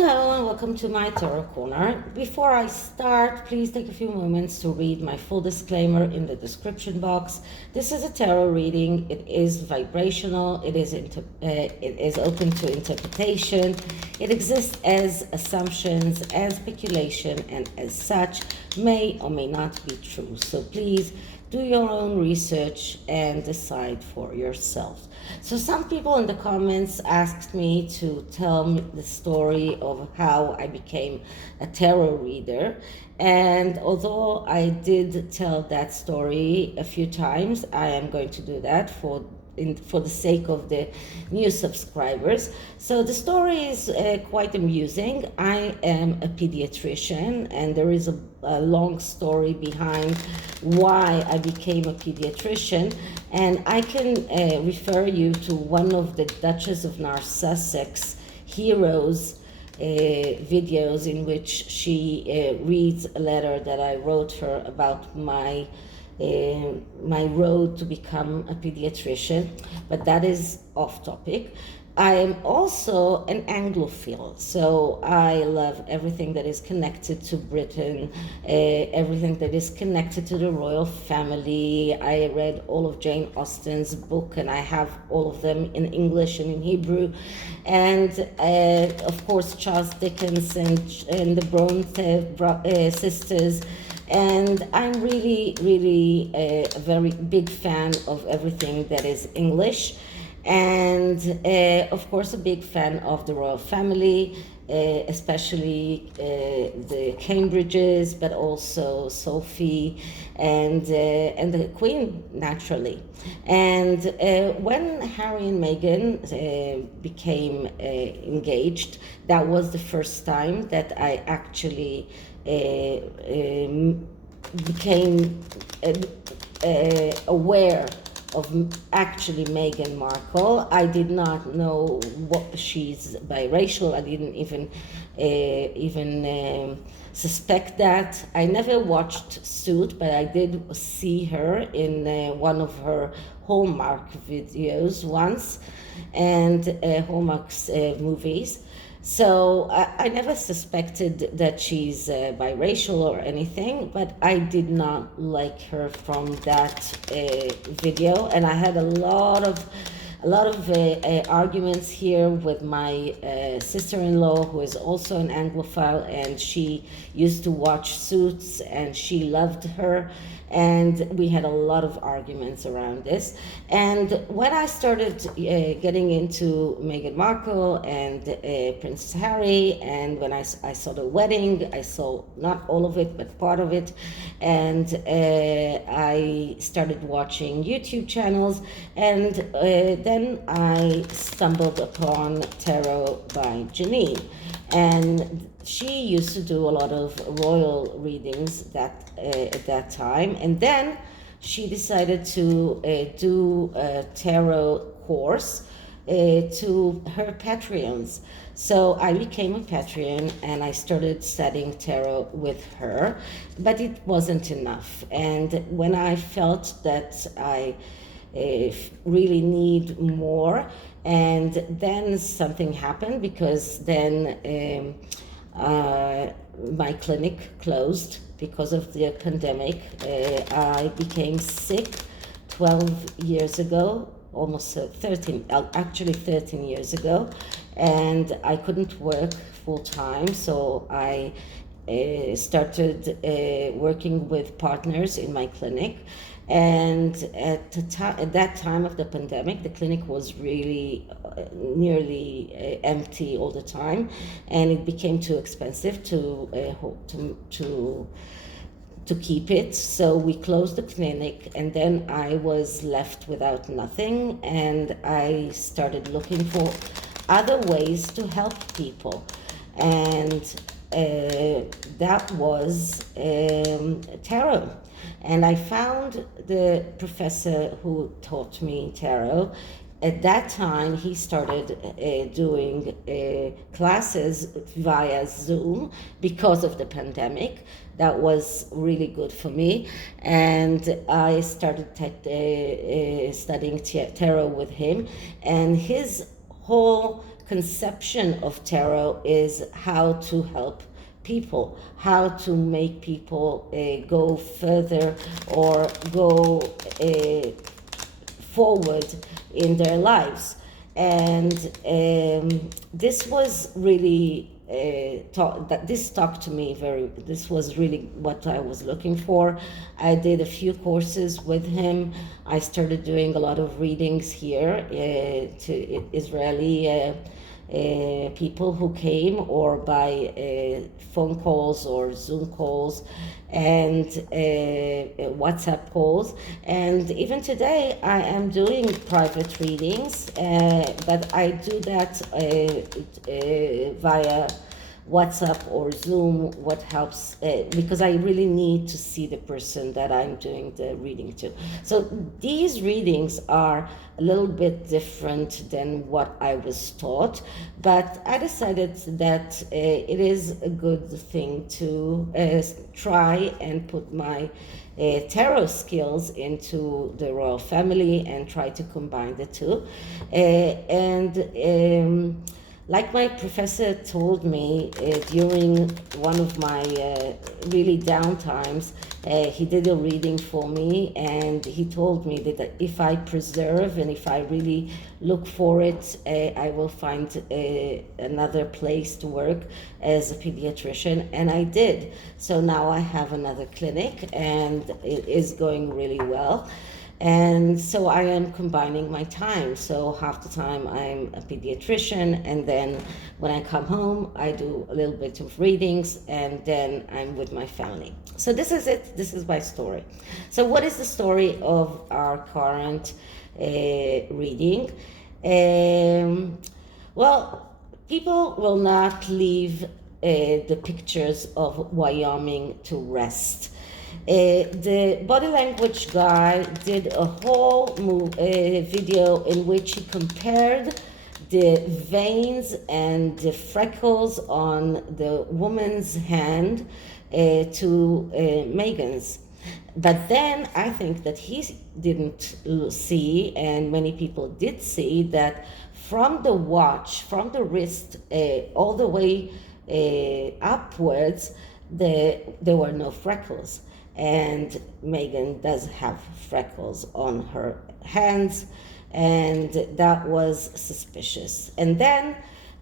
Hello and welcome to my Tarot Corner. Before I start, please take a few moments to read my full disclaimer in the description box. This is a tarot reading. It is vibrational. It is open to interpretation. It exists as assumptions, as speculation, and as such may or may not be true. So please do your own research and decide for yourself. So some people in the comments asked me to tell me the story of how I became a tarot reader. And although I did tell that story a few times, I am going to do that for the sake of the new subscribers. So the story is quite amusing. I am a pediatrician, and there is a long story behind why I became a pediatrician, and I can refer you to one of the Duchess of Narsussex heroes videos in which she reads a letter that I wrote her about my road to become a pediatrician, but that is off topic. I am also an Anglophile, so I love everything that is connected to Britain, everything that is connected to the royal family. I read all of Jane Austen's book, and I have all of them in English and in Hebrew. And of course, Charles Dickens and the Bronte sisters. And I'm really a very big fan of everything that is English. And of course, a big fan of the royal family, especially the Cambridges, but also Sophie and the Queen, naturally. And when Harry and Meghan became engaged, that was the first time that I actually became aware of actually Meghan Markle. I did not know what she's biracial. I didn't even suspect that. I never watched Suit, but I did see her in one of her Hallmark videos once, and Hallmark's movies. So I never suspected that she's biracial or anything, but I did not like her from that video, and I had a lot of arguments here with my sister-in-law, who is also an Anglophile, and she used to watch Suits, and she loved her, and we had a lot of arguments around this. And when I started getting into Meghan Markle and Prince Harry, and when I saw the wedding, I saw not all of it, but part of it, and I started watching YouTube channels, and then I stumbled upon Tarot by Janine, and she used to do a lot of royal readings at that time, and then she decided to do a tarot course to her Patreons. So I became a Patreon, and I started studying tarot with her, but it wasn't enough. And when I felt that I really need more, and then something happened, because then my clinic closed because of the pandemic. I became sick 12 years ago, almost 13 years ago, and I couldn't work full time, so I started working with partners in my clinic. And at that time of the pandemic, the clinic was really nearly empty all the time, and it became too expensive to keep it. So we closed the clinic, and then I was left without nothing, and I started looking for other ways to help people, and that was tarot. And I found the professor who taught me tarot. At that time, he started doing classes via Zoom because of the pandemic. That was really good for me. And I started studying tarot with him. And his whole conception of tarot is how to help people, how to make people go further or go forward in their lives. And this was really this talked to me this was really what I was looking for. I did a few courses with him. I started doing a lot of readings here to Israeli people who came, or by phone calls or Zoom calls and WhatsApp calls. And even today I am doing private readings, but I do that via WhatsApp or Zoom, what helps, because I really need to see the person that I'm doing the reading to. So these readings are a little bit different than what I was taught, but I decided that it is a good thing to try and put my tarot skills into the royal family and try to combine the two. Like my professor told me during one of my really down times, he did a reading for me, and he told me that if I preserve and if I really look for it, I will find another place to work as a pediatrician, and I did. So now I have another clinic, and it is going really well. And so I am combining my time. So half the time I'm a pediatrician, and then when I come home, I do a little bit of readings, and then I'm with my family. So this is it. This is my story. So what is the story of our current reading? Well, people will not leave the pictures of Wyoming to rest. The body language guy did a whole video in which he compared the veins and the freckles on the woman's hand to Meghan's. But then I think that he didn't see, and many people did see, that from the watch, from the wrist all the way upwards, there were no freckles. And Meghan does have freckles on her hands, and that was suspicious. And then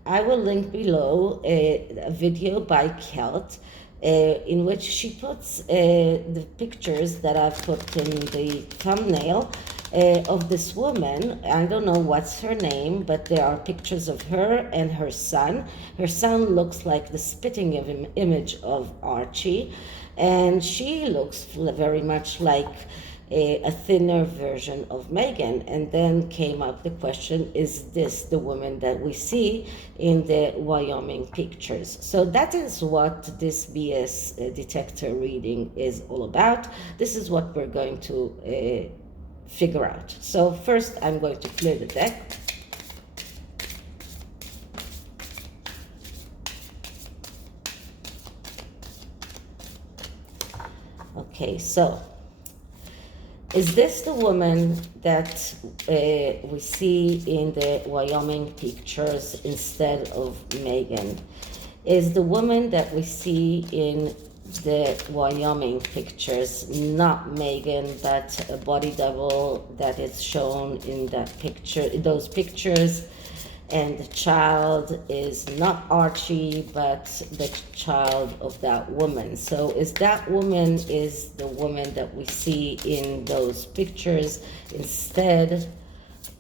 I will link below a video by Kelt in which she puts the pictures that I've put in the thumbnail of this woman. I don't know what's her name, but there are pictures of her and her son. Her son looks like the spitting image of Archie, and she looks very much like a thinner version of Meghan. And then came up the question, is this the woman that we see in the Wyoming pictures? So that is what this BS detector reading is all about. This is what we're going to figure out. So first I'm going to clear the deck. Okay, so is this the woman that we see in the Wyoming pictures instead of Meghan? Is the woman that we see in the Wyoming pictures not Meghan, but a body double that is shown in that picture, in those pictures? And the child is not Archie, but the child of that woman. So is that woman is the woman that we see in those pictures instead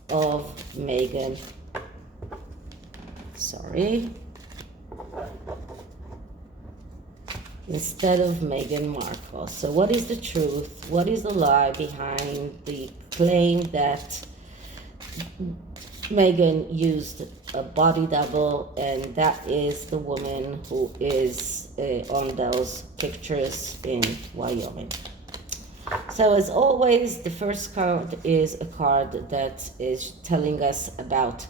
of Meghan? Sorry. Instead of Meghan Markle. So what is the truth? What is the lie behind the claim that Meghan used a body double, and that is the woman who is on those pictures in Wyoming? So as always, the first card is a card that is telling us about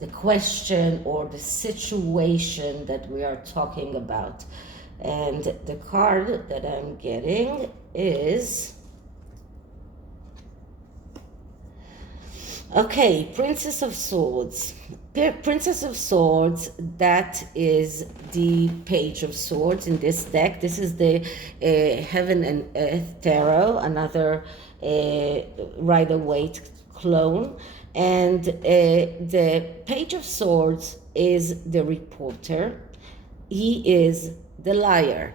the question or the situation that we are talking about. And the card that I'm getting is Okay, Princess of Swords. Princess of Swords, that is the Page of Swords in this deck. This is the Heaven and Earth Tarot, another Rider-Waite clone. And the Page of Swords is the reporter. He is the liar.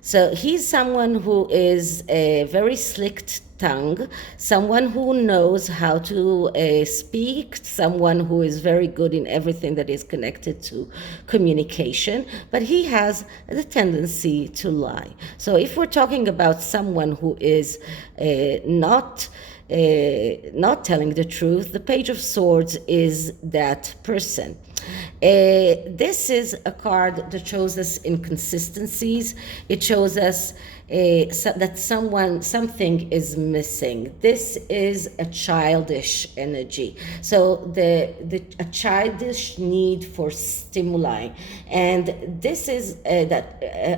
So he's someone who is a very slick tongue, someone who knows how to speak, someone who is very good in everything that is connected to communication, but he has the tendency to lie. So if we're talking about someone who is not telling the truth, the Page of Swords is that person. This is a card that shows us inconsistencies. It shows us that something is missing. This is a childish energy. So a childish need for stimuli, and this is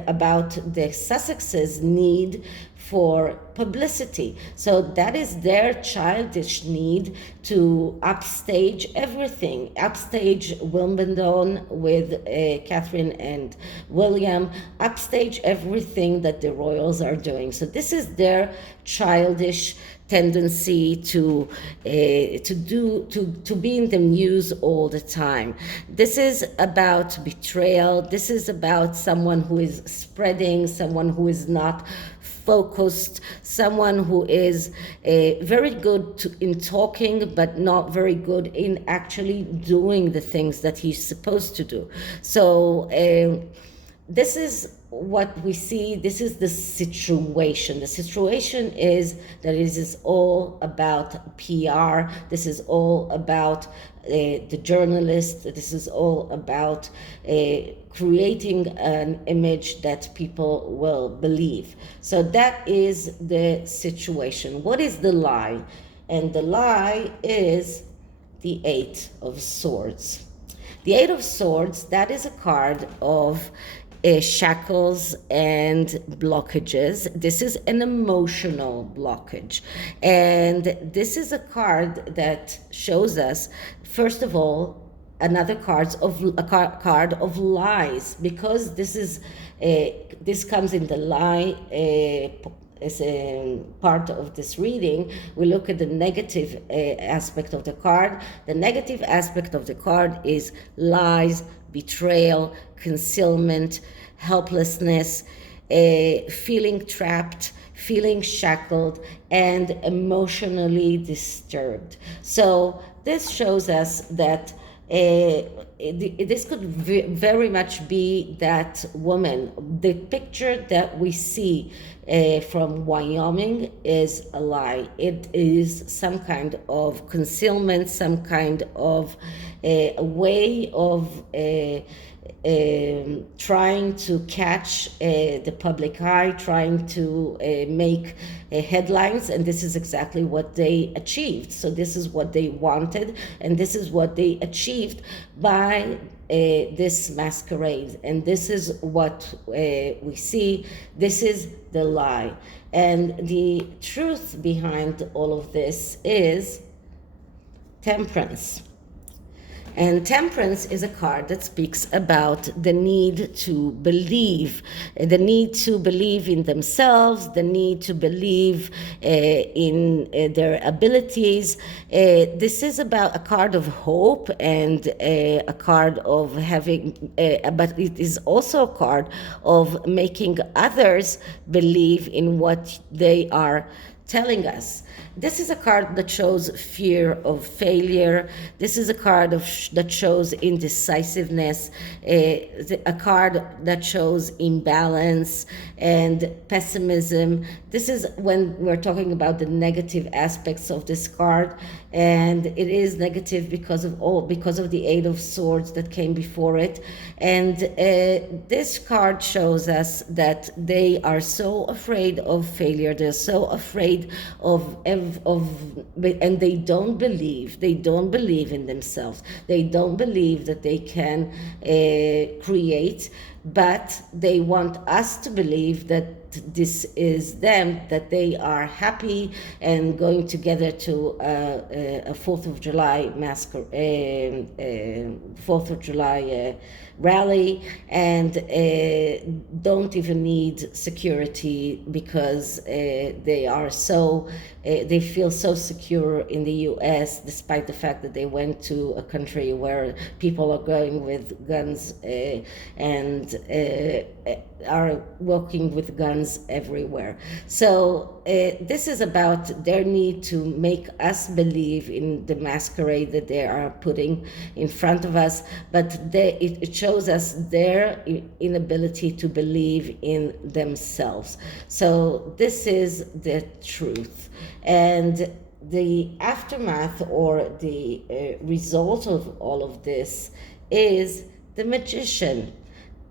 about the Sussexes' need for publicity. So that is their childish need to upstage everything, upstage Wimbledon with Catherine and William, upstage everything that the royals are doing. So this is their childish tendency to be in the news all the time. This is about betrayal. This is about someone who is spreading, someone who is not focused, someone who is very good in talking but not very good in actually doing the things that he's supposed to do. So this is what we see. This is the situation. The situation is that it is all about PR. This is all about the journalist. This is all about creating an image that people will believe. So that is the situation. What is the lie? And the lie is the Eight of Swords. The Eight of Swords, that is a card of shackles and blockages. This is an emotional blockage. And this is a card that shows us, first of all, another card of lies, because this comes in the lie as a part of this reading. We look at the negative aspect of the card. The negative aspect of the card is lies, betrayal, concealment, helplessness, feeling trapped, feeling shackled, and emotionally disturbed. So this shows us that this could very much be that woman. The picture that we see from Wyoming is a lie. It is some kind of concealment, some kind of a way of trying to catch the public eye, trying to make headlines, and this is exactly what they achieved. So this is what they wanted, and this is what they achieved by this masquerade. And this is what we see. This is the lie. And the truth behind all of this is Temperance. And Temperance is a card that speaks about the need to believe in themselves, the need to believe in their abilities. This is about a card of hope and a card of having, but it is also a card of making others believe in what they are telling us. This is a card that shows fear of failure. This is a card that shows indecisiveness, a card that shows imbalance and pessimism. This is when we're talking about the negative aspects of this card, and it is negative because of the Eight of Swords that came before it. And this card shows us that they are so afraid of failure. They're so afraid and they don't believe in themselves. They don't believe that they can create but they want us to believe that this is them, that they are happy and going together to a 4th of July masquerade, 4th of July rally, and don't even need security because they are so they feel so secure in the US, despite the fact that they went to a country where people are going with guns and are walking with guns everywhere. So this is about their need to make us believe in the masquerade that they are putting in front of us, but it shows us their inability to believe in themselves. So this is the truth. And the aftermath, or the result of all of this, is the magician,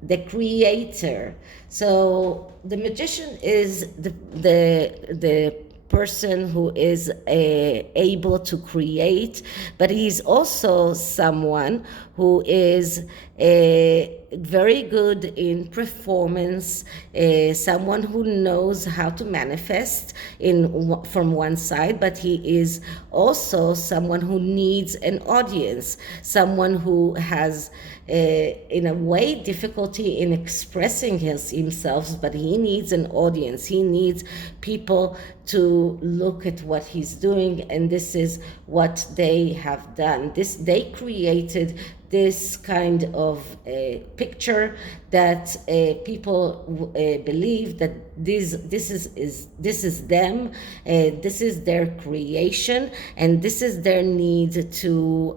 the creator. So the magician is the person who is able to create, but he's also someone who is very good in performance, someone who knows how to manifest from one side, but he is also someone who needs an audience, someone who has in a way difficulty in expressing himself, but he needs an audience. He needs people to look at what he's doing, and this is what they have done. They created this kind of picture that people believe that this is them, this is their creation, and this is their need to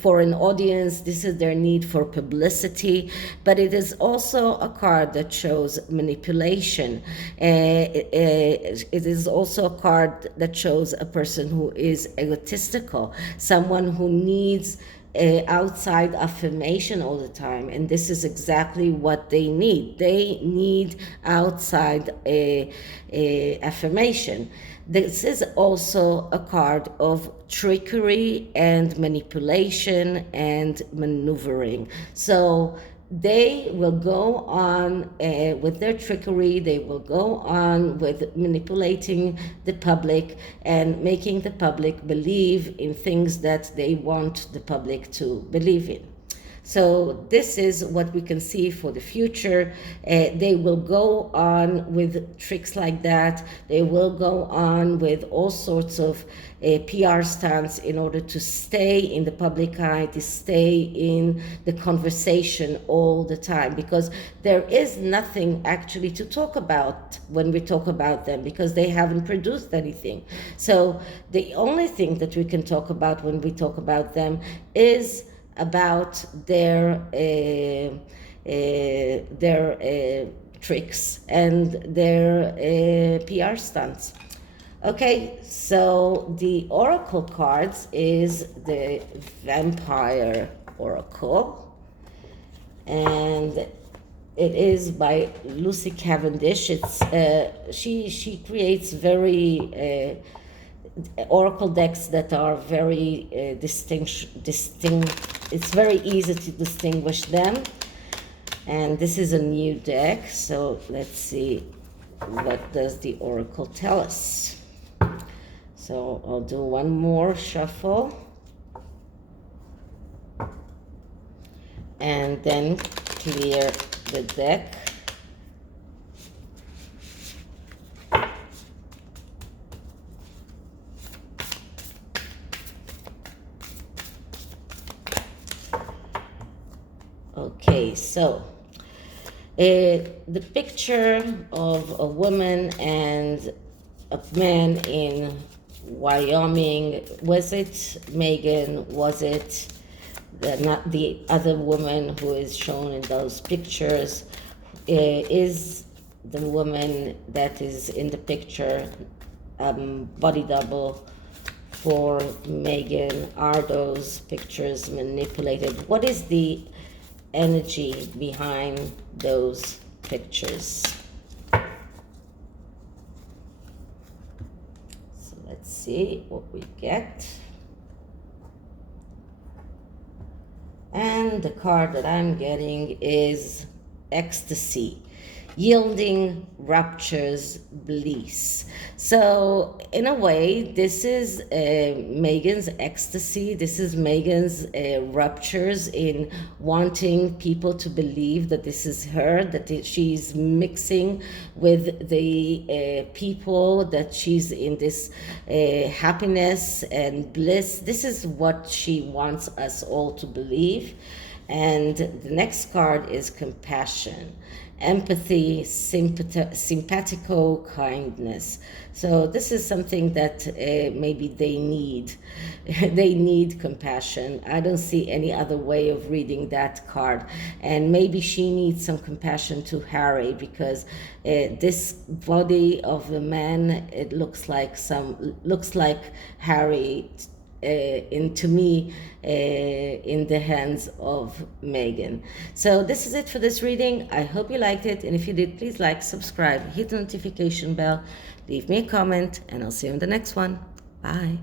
for an audience. This is their need for publicity, but it is also a card that shows manipulation. It is also a card that shows a person who is egotistical, someone who needs outside affirmation all the time, and this is exactly what they need. They need outside affirmation. This is also a card of trickery and manipulation and maneuvering. So they will go on with their trickery, they will go on with manipulating the public and making the public believe in things that they want the public to believe in. So this is what we can see for the future. They will go on with tricks like that. They will go on with all sorts of PR stunts in order to stay in the public eye, to stay in the conversation all the time, because there is nothing actually to talk about when we talk about them, because they haven't produced anything. So the only thing that we can talk about when we talk about them is about their tricks and their PR stunts. Okay, so the oracle cards is the Vampire Oracle, and it is by Lucy Cavendish. It's she creates very oracle decks that are very distinct. It's very easy to distinguish them, and this is a new deck. So let's see, what does the oracle tell us? So I'll do one more shuffle and then clear the deck. Okay, so the picture of a woman and a man in Wyoming, was it Meghan? Was it not the other woman who is shown in those pictures? Is the woman that is in the picture body double for Meghan? Are those pictures manipulated? What is the energy behind those pictures? So let's see what we get. And the card that I'm getting is ecstasy, yielding, ruptures, bliss. So, in a way, this is Megan's ecstasy. This is Megan's ruptures in wanting people to believe that this is her, that she's mixing with the people, that she's in this happiness and bliss. This is what she wants us all to believe. And the next card is compassion, empathy, simpatico kindness. So this is something that maybe they need. They need compassion. I don't see any other way of reading that card. And maybe she needs some compassion to Harry, because this body of the man, it looks like Harry to me in the hands of Meghan. So this is it for this reading. I hope you liked it, and if you did, please like, subscribe, hit the notification bell, leave me a comment, and I'll see you in the next one. Bye.